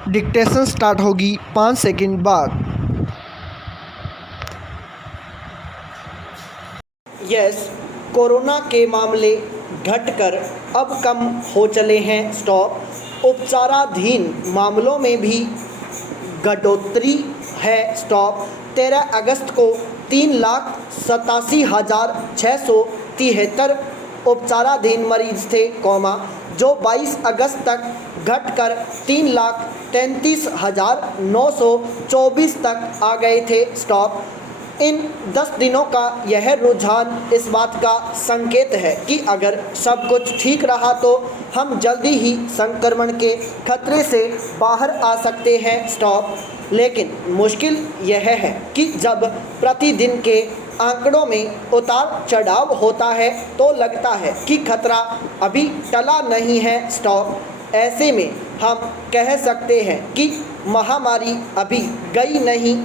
Dictation start होगी 5 second बाद। Yes, corona के मामले घटकर अब कम हो चले हैं स्टॉप। उपचाराधीन मामलों में भी बढ़ोतरी है स्टॉप। 13 अगस्त को 3,87,673 उपचाराधीन मरीज थे, जो 22 अगस्त तक घटकर 3,33,924 तक आ गए थे स्टॉप। इन 10 दिनों का यह रुझान इस बात का संकेत है कि अगर सब कुछ ठीक रहा तो हम जल्दी ही संक्रमण के खतरे से बाहर आ सकते हैं स्टॉप। लेकिन मुश्किल यह है कि जब प्रतिदिन के आंकड़ों में उतार चढ़ाव होता है तो लगता है कि खतरा अभी टला नहीं है स्टॉप। ऐसे में हम कह सकते हैं कि महामारी अभी गई नहीं,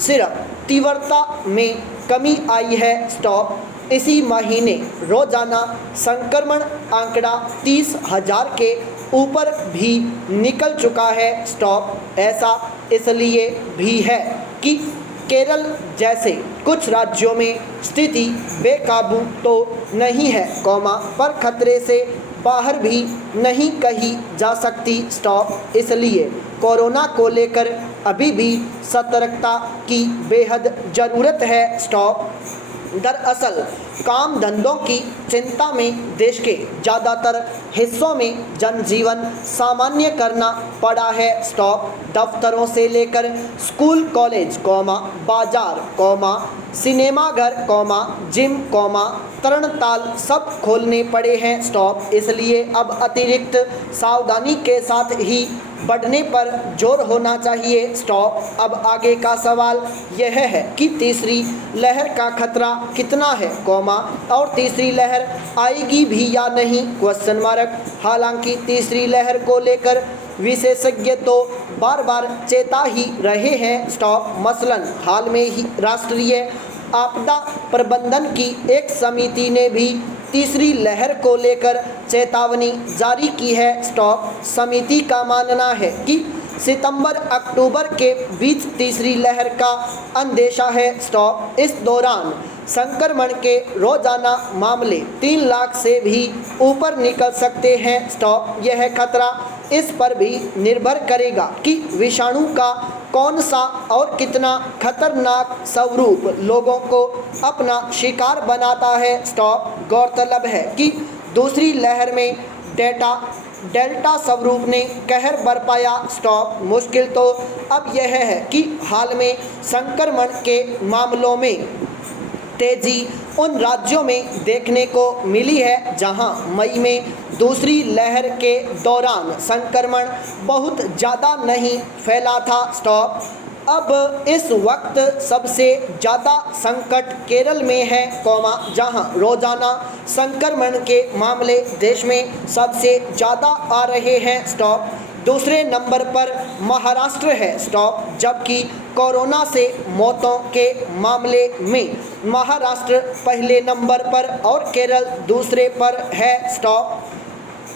सिर्फ तीव्रता में कमी आई है स्टॉप। इसी महीने रोजाना संक्रमण आंकड़ा 30,000 के ऊपर भी निकल चुका है स्टॉप। ऐसा इसलिए भी है कि केरल जैसे कुछ राज्यों में स्थिति बेकाबू तो नहीं है, पर खतरे से बाहर भी नहीं कही जा सकती स्टॉप। इसलिए कोरोना को लेकर अभी भी सतर्कता की बेहद ज़रूरत है स्टॉप। दरअसल काम धंधों की चिंता में देश के ज़्यादातर हिस्सों में जनजीवन सामान्य करना पड़ा है स्टॉप। दफ्तरों से लेकर स्कूल, कॉलेज, बाजार, सिनेमाघर, जिम, तरणताल सब खोलने पड़े हैं स्टॉप। इसलिए अब अतिरिक्त सावधानी के साथ ही बढ़ने पर जोर होना चाहिए स्टॉप। अब आगे का सवाल यह है कि तीसरी लहर का खतरा कितना है, और तीसरी लहर आएगी भी या नहीं, हालांकि तीसरी लहर को लेकर विशेषज्ञ तो बार बार चेता ही रहे हैं स्टॉप। मसलन हाल में ही राष्ट्रीय आपदा प्रबंधन की एक समिति ने भी तीसरी लहर को लेकर चेतावनी जारी की है स्टॉप। समिति का मानना है कि सितंबर अक्टूबर के बीच तीसरी लहर का अंदेशा है स्टॉप। इस दौरान संक्रमण के रोजाना मामले 3 लाख से भी ऊपर निकल सकते हैं स्टॉप। यह खतरा इस पर भी निर्भर करेगा कि विषाणु का कौन सा और कितना खतरनाक स्वरूप लोगों को अपना शिकार बनाता है स्टॉप। गौरतलब है कि दूसरी लहर में डेल्टा स्वरूप ने कहर बरपाया स्टॉप। मुश्किल तो अब यह है कि हाल में संक्रमण के मामलों में तेजी उन राज्यों में देखने को मिली है जहां मई में दूसरी लहर के दौरान संक्रमण बहुत ज़्यादा नहीं फैला था स्टॉप। अब इस वक्त सबसे ज़्यादा संकट केरल में है, जहां रोजाना संक्रमण के मामले देश में सबसे ज़्यादा आ रहे हैं स्टॉप। दूसरे नंबर पर महाराष्ट्र है स्टॉप, जबकि कोरोना से मौतों के मामले में महाराष्ट्र पहले नंबर पर और केरल दूसरे पर है स्टॉप।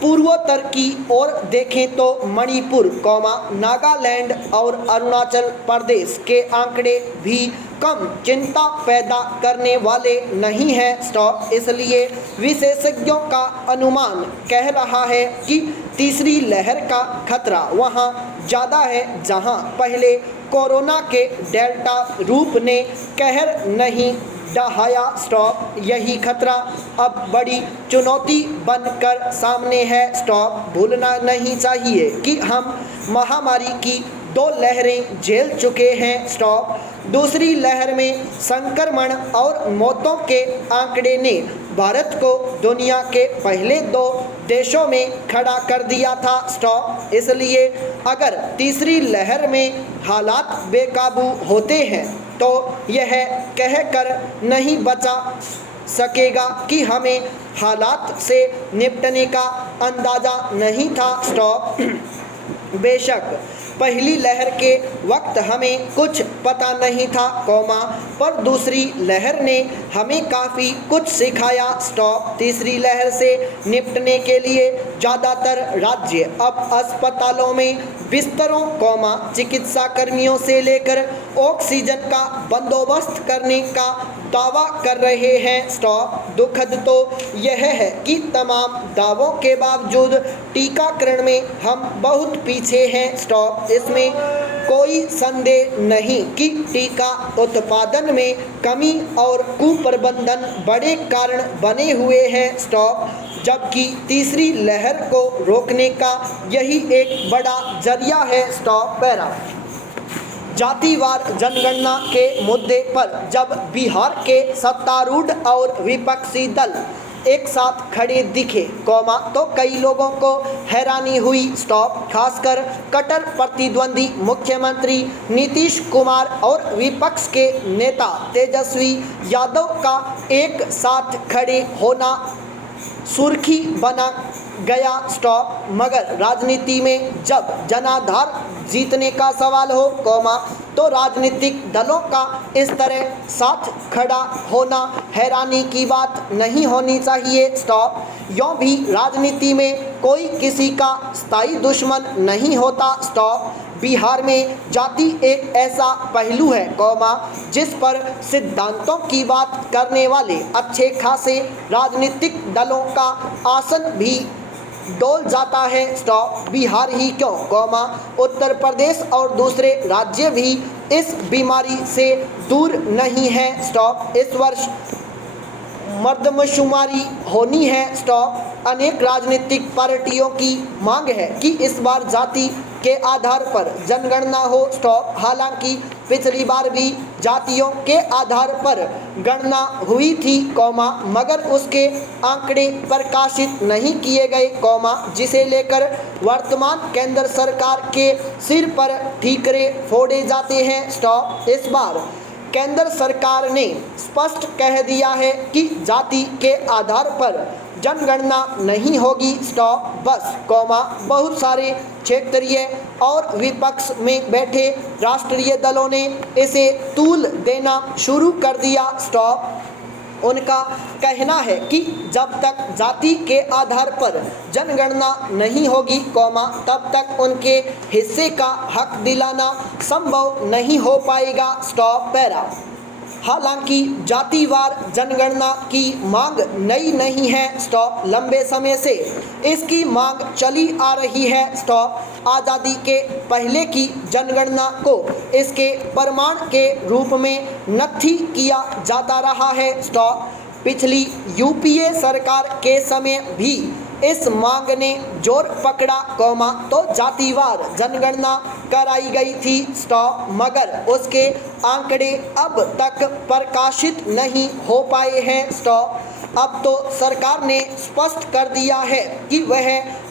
पूर्वोत्तर की ओर देखें तो मणिपुर, नागालैंड और अरुणाचल प्रदेश के आंकड़े भी कम चिंता पैदा करने वाले नहीं हैं स्टॉप। इसलिए विशेषज्ञों का अनुमान कह रहा है कि तीसरी लहर का खतरा वहां ज़्यादा है जहां पहले कोरोना के डेल्टा रूप ने कहर नहीं ढहाया स्टॉप। यही खतरा अब बड़ी चुनौती बनकर सामने है स्टॉप। भूलना नहीं चाहिए कि हम महामारी की 2 लहरें झेल चुके हैं स्टॉप। दूसरी लहर में संक्रमण और मौतों के आंकड़े ने भारत को दुनिया के पहले 2 देशों में खड़ा कर दिया था स्टॉप। इसलिए अगर तीसरी लहर में हालात बेकाबू होते हैं तो यह कहकर नहीं बचा सकेगा कि हमें हालात से निपटने का अंदाज़ा नहीं था स्टॉप। बेशक पहली लहर के वक्त हमें कुछ पता नहीं था, पर दूसरी लहर ने हमें काफ़ी कुछ सिखाया। स्टॉप। तीसरी लहर से निपटने के लिए ज़्यादातर राज्य अब अस्पतालों में बिस्तरों, चिकित्सा कर्मियों से लेकर ऑक्सीजन का बंदोबस्त करने का दावा कर रहे हैं। स्टॉप। दुखद तो यह है कि तमाम दावों के बावजूद टीकाकरण में हम बहुत पीछे हैं। स्टॉप। इसमें कोई संदेह नहीं कि टीका उत्पादन में कमी और कुप्रबंधन बड़े कारण बने हुए हैं। स्टॉप। जबकि तीसरी लहर को रोकने का यही एक बड़ा जरिया है। स्टॉप। पैरा। जातिवार जनगणना के मुद्दे पर जब बिहार के सत्तारूढ़ और विपक्षी दल एक साथ खड़े दिखे, तो कई लोगों को हैरानी हुई। स्टॉप। खासकर कट्टर प्रतिद्वंदी मुख्यमंत्री नीतीश कुमार और विपक्ष के नेता तेजस्वी यादव का एक साथ खड़े होना सुर्खी बना गया। स्टॉप। मगर राजनीति में जब जनाधार जीतने का सवाल हो, तो राजनीतिक दलों का इस तरह साथ खड़ा होना हैरानी की बात नहीं होनी चाहिए। स्टॉप। यूँ भी राजनीति में कोई किसी का स्थायी दुश्मन नहीं होता। स्टॉप। बिहार में जाति एक ऐसा पहलू है, जिस पर सिद्धांतों की बात करने वाले अच्छे खासे राजनीतिक दलों का आसन भी डोल जाता है। स्टॉप। बिहार ही क्यों, उत्तर प्रदेश और दूसरे राज्य भी इस बीमारी से दूर नहीं है। स्टॉप। इस वर्ष मर्दमशुमारी होनी है। स्टॉप। अनेक राजनीतिक पार्टियों की मांग है कि इस बार जाति के आधार पर जनगणना हो। स्टॉप। हालांकि पिछली बार भी जातियों के आधार पर गणना हुई थी, मगर उसके आंकड़े प्रकाशित नहीं किए गए, जिसे लेकर वर्तमान केंद्र सरकार के सिर पर ठीकरे फोड़े जाते हैं। स्टॉप। इस बार केंद्र सरकार ने स्पष्ट कह दिया है कि जाति के आधार पर जनगणना नहीं होगी। स्टॉप। बस, बहुत सारे क्षेत्रीय और विपक्ष में बैठे राष्ट्रीय दलों ने इसे तूल देना शुरू कर दिया। स्टॉप। उनका कहना है कि जब तक जाति के आधार पर जनगणना नहीं होगी, तब तक उनके हिस्से का हक दिलाना संभव नहीं हो पाएगा। स्टॉप। पैरा। हालांकि जातिवार जनगणना की मांग नई नहीं है। स्टॉप। लंबे समय से इसकी मांग चली आ रही है। स्टॉप। आज़ादी के पहले की जनगणना को इसके प्रमाण के रूप में नथी किया जाता रहा है। स्टॉप। पिछली यूपीए सरकार के समय भी इस मांग ने जोर पकड़ा, तो जातिवार जनगणना कराई गई थी। स्टॉप। मगर उसके आंकड़े अब तक प्रकाशित नहीं हो पाए हैं। स्टॉप। अब तो सरकार ने स्पष्ट कर दिया है कि वह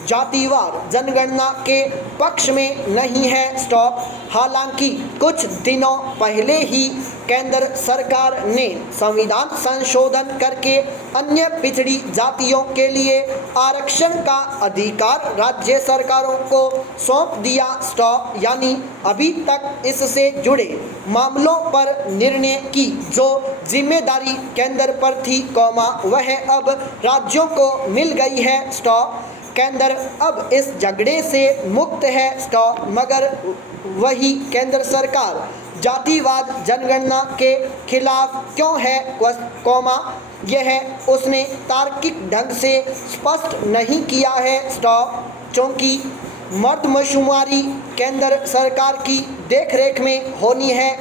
जातिवार जनगणना के पक्ष में नहीं है। स्टॉप। हालांकि कुछ दिनों पहले ही केंद्र सरकार ने संविधान संशोधन करके अन्य पिछड़ी जातियों के लिए आरक्षण का अधिकार राज्य सरकारों को सौंप दिया। स्टॉप। यानी अभी तक इससे जुड़े मामलों पर निर्णय की जो जिम्मेदारी केंद्र पर थी, वह अब राज्यों को मिल गई है। स्टॉप। केंद्र अब इस झगड़े से मुक्त है। स्टॉप। मगर वही केंद्र सरकार जातिवाद जनगणना के खिलाफ क्यों है, यह उसने तार्किक ढंग से स्पष्ट नहीं किया है। स्टॉप। क्योंकि मर्दमशुमारी केंद्र सरकार की देखरेख में होनी है,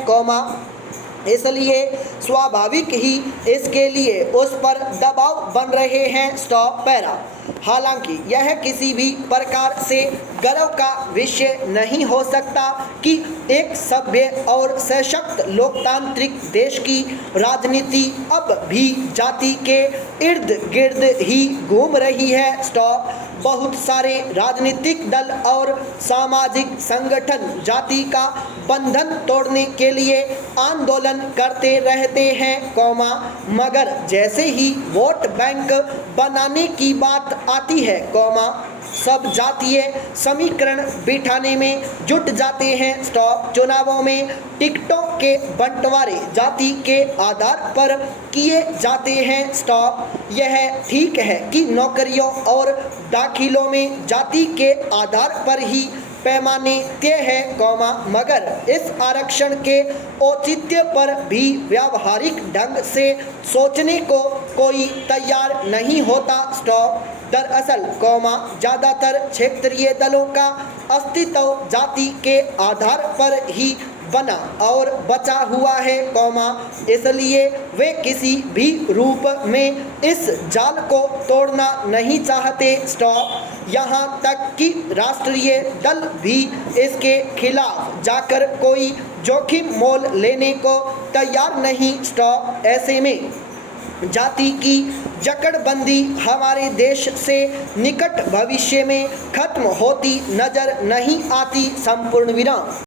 इसलिए स्वाभाविक ही इसके लिए उस पर दबाव बन रहे हैं। स्टॉप। पैरा। हालांकि यह किसी भी प्रकार से गर्व का विषय नहीं हो सकता कि एक सभ्य और सशक्त लोकतांत्रिक देश की राजनीति अब भी जाति के इर्द गिर्द ही घूम रही है। स्टॉप। बहुत सारे राजनीतिक दल और सामाजिक संगठन जाति का बंधन तोड़ने के लिए आंदोलन करते रहते हैं, मगर जैसे ही वोट बैंक बनाने की बात आती है, सब जातीय समीकरण बिठाने में जुट जाते हैं। स्टॉप। चुनावों में टिकटों के बंटवारे जाति के आधार पर किए जाते हैं। स्टॉप। यह ठीक है कि नौकरियों और दाखिलों में जाति के आधार पर ही पैमाने तय है, मगर इस आरक्षण के औचित्य पर भी व्यावहारिक ढंग से सोचने को कोई तैयार नहीं होता। स्टॉप। दरअसल, ज़्यादातर क्षेत्रीय दलों का अस्तित्व जाति के आधार पर ही बना और बचा हुआ है, इसलिए वे किसी भी रूप में इस जाल को तोड़ना नहीं चाहते। स्टॉप। यहाँ तक कि राष्ट्रीय दल भी इसके खिलाफ जाकर कोई जोखिम मोल लेने को तैयार नहीं। स्टॉप। ऐसे में जाति की जकड़बंदी हमारे देश से निकट भविष्य में खत्म होती नजर नहीं आती। संपूर्ण विराम।